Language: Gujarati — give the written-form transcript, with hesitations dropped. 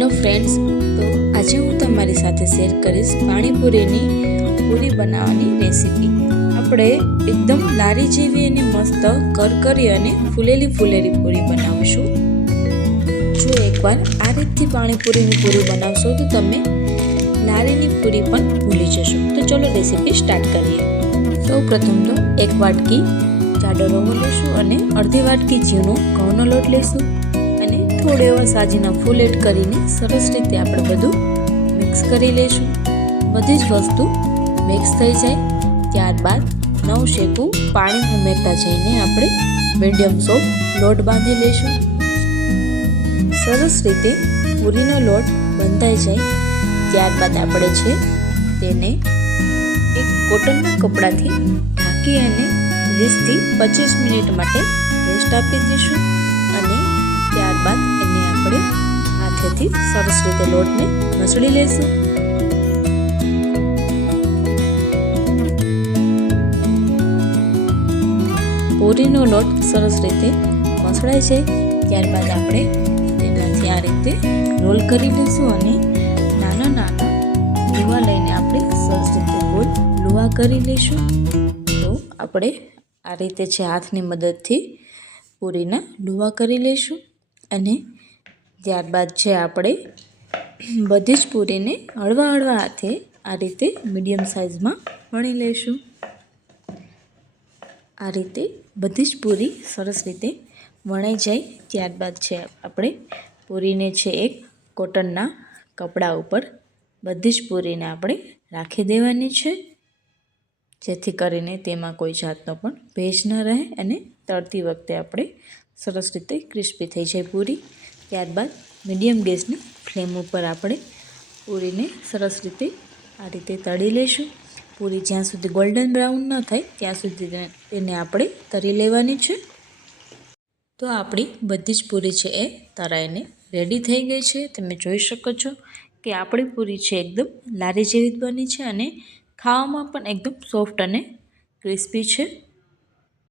હેલો ફ્રેન્ડ્સ, તો આજે હું તમારી સાથે શેર કરીશ પાણીપુરીની પૂરી બનાવવાની રેસીપી। આપણે એકદમ લારી જેવી અને મસ્ત કરકરી અને ફૂલેલી પૂરી બનાવીશું। જો એકવાર આ રીતથી પાણીપુરીની પૂરી બનાવશો તો તમે લારીની પૂરી પણ ભૂલી જશો। તો ચલો રેસીપી સ્ટાર્ટ કરીએ। સૌપ્રથમ તો એક વાટકી જાડો રવો લેશું અને અડધી વાટકી ઝીણો ઘઉંનો લોટ લેશું અને થોડો એવા સાજીના ફૂલ એડ કરીને સરસ રીતે આપણે બધું મિક્સ કરી લઈશું। બધી જ વસ્તુ મિક્સ થઈ જાય ત્યારબાદ નવ શેકું પાણી ઉમેરતા જઈને આપણે મીડિયમ સોફ્ટ લોટ બાંધી લઈશું। સરસ રીતે પૂરીનો લોટ બંધાઈ જાય ત્યારબાદ આપણે છે તેને એક કોટનના કપડાથી ઢાંકી અને 20 થી 25 મિનિટ માટે રેસ્ટ આપી દઈશું અને ત્યારબાદ એને આપણે હાથેથી સરસ રીતે લોટને મસળી લઈશું। પૂરીનો લોટ સરસ રીતે મસળાઈ જાય ત્યારબાદ આપણે તેનાથી આ રીતે રોલ કરી લઈશું અને નાના નાના લુવા લઈને આપણે સરસ રીતે ગોળ લુવા કરી લઈશું। તો આપણે આ રીતે છે હાથની મદદથી પૂરીના લુવા કરી લઈશું અને ત્યારબાદ છે આપણે બધી જ પૂરીને હળવા હાથે આ રીતે મીડિયમ સાઇઝમાં વણી લઈશું। આ રીતે બધી જ પૂરી સરસ રીતે વણાઈ જાય ત્યારબાદ છે આપણે પૂરીને છે એક કોટનના કપડા ઉપર બધી જ પૂરીને આપણે રાખી દેવાની છે, જેથી કરીને તેમાં કોઈ જાતનો પણ ભેજ ન રહે અને તળતી વખતે આપણે સરસ રીતે ક્રિસ્પી થઈ જાય પૂરી। ત્યારબાદ મીડિયમ ગેસની ફ્લેમ ઉપર આપણે પૂરીને સરસ રીતે આ રીતે તળી લઈશું। પૂરી જ્યાં સુધી ગોલ્ડન બ્રાઉન ન થાય ત્યાં સુધી તેને આપણે તળી લેવાની છે। તો આપણી બધી જ પૂરી છે એ તળાઈને રેડી થઈ ગઈ છે। તમે જોઈ શકો છો કે આપણી પૂરી છે એકદમ લારી જેવી જ બની છે અને ખાવામાં પણ એકદમ સોફ્ટ અને ક્રિસ્પી છે।